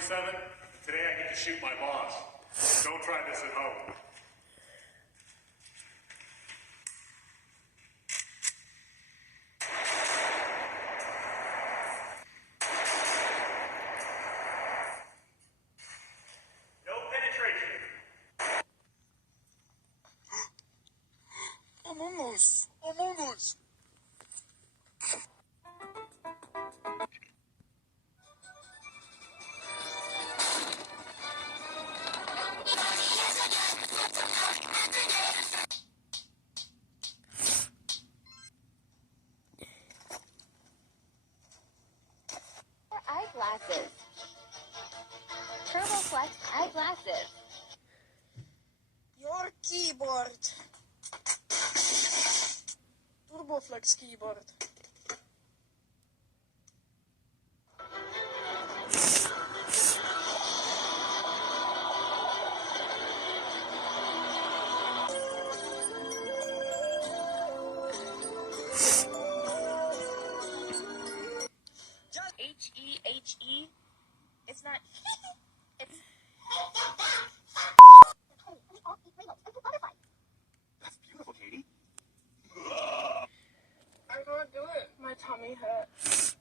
47. Today I get to shoot my boss. Don't try this at home. No penetration. Among Us! Among Us! Eyeglasses. TurboFlex eyeglasses. Your keyboard. TurboFlex keyboard. H-E-H-E. It's not it's That's beautiful, Katie. I can't do it. My tummy hurts.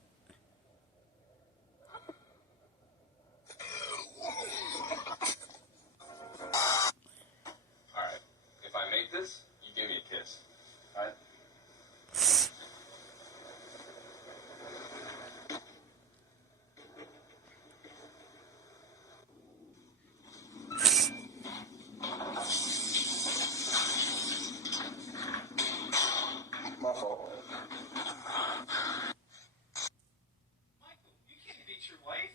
Alright, if I make this, you give me a kiss. Alright? My fault. Michael, you can't beat your wife.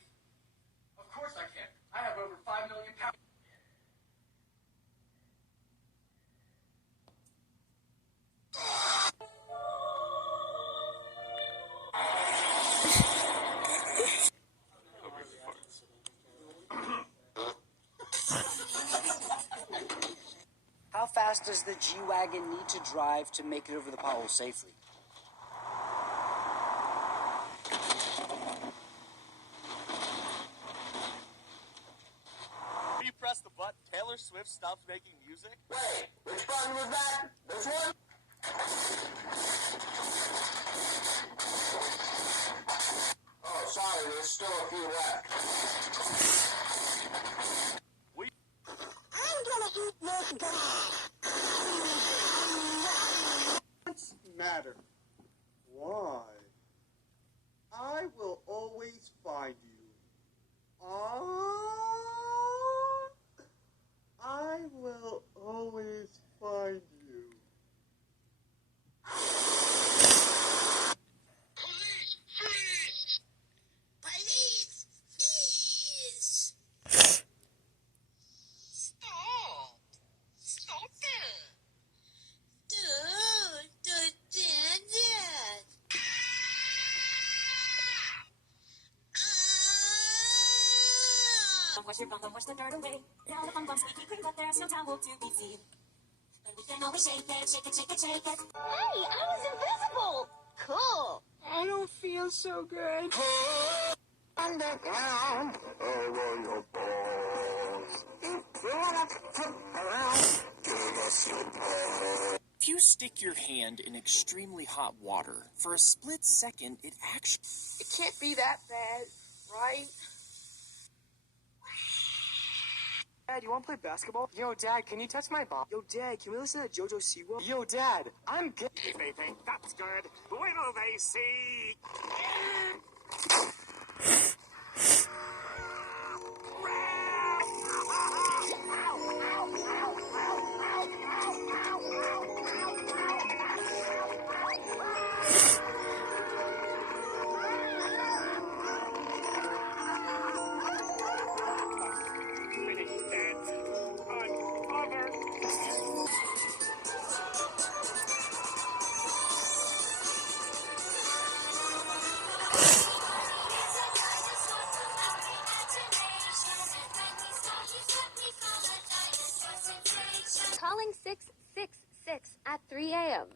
Of course I can. I have over 5 million pounds. How fast does the G-Wagon need to drive to make it over the pothole safely? When you press the button, Taylor Swift stops making music? Wait, which button was that? This one? Oh, sorry, there's still a few left. I'm gonna eat this guy. What's the matter? Why? I will always find you. I will always find you. Police, freeze! Police, freeze! Stop! Stop it! Wash your bum bum, wash the dirt away. Now the bum bum squeaky clean, but there's no towel to be seen. But we can always shake it, shake it, shake it, shake it. Hey, I was invisible. Cool. I don't feel so good. Underground, over your balls. If you wanna flip around, give us your balls. If you stick your hand in extremely hot water, for a split second, it actually... It can't be that bad, right? Dad, you want to play basketball? Yo, Dad, can you touch my ball? Yo, Dad, can we listen to JoJo Siwa? Yo, Dad, I'm good. If they think that's good, will they see? Calling 666 at 3 a.m.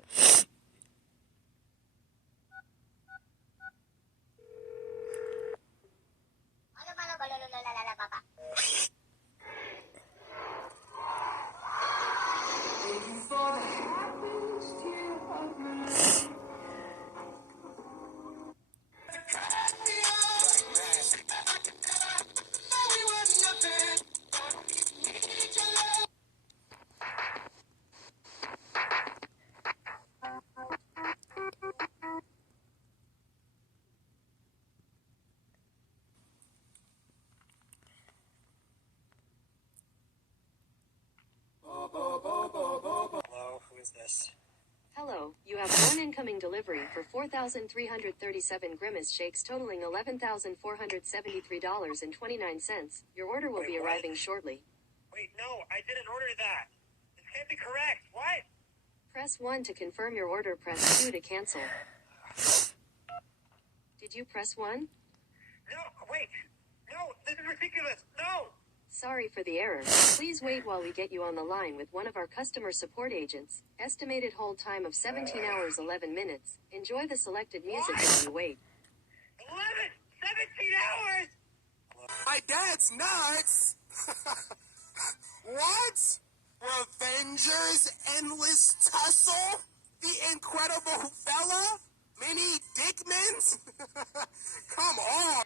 Ano ba na have one incoming delivery for 4,337 Grimace shakes totaling $11,473.29. Your order will be arriving shortly. Wait, no, I didn't order that. This can't be correct. What? Press 1 to confirm your order. Press 2 to cancel. Did you press 1? No, wait. No, this is ridiculous. No! Sorry for the error. Please wait while we get you on the line with one of our customer support agents. Estimated hold time of 17 hours 11 minutes. Enjoy the selected music while you wait. 17 hours? My dad's nuts! What? Revengers Endless Tussle? The Incredible Fella? Mini Dickmans? Come on!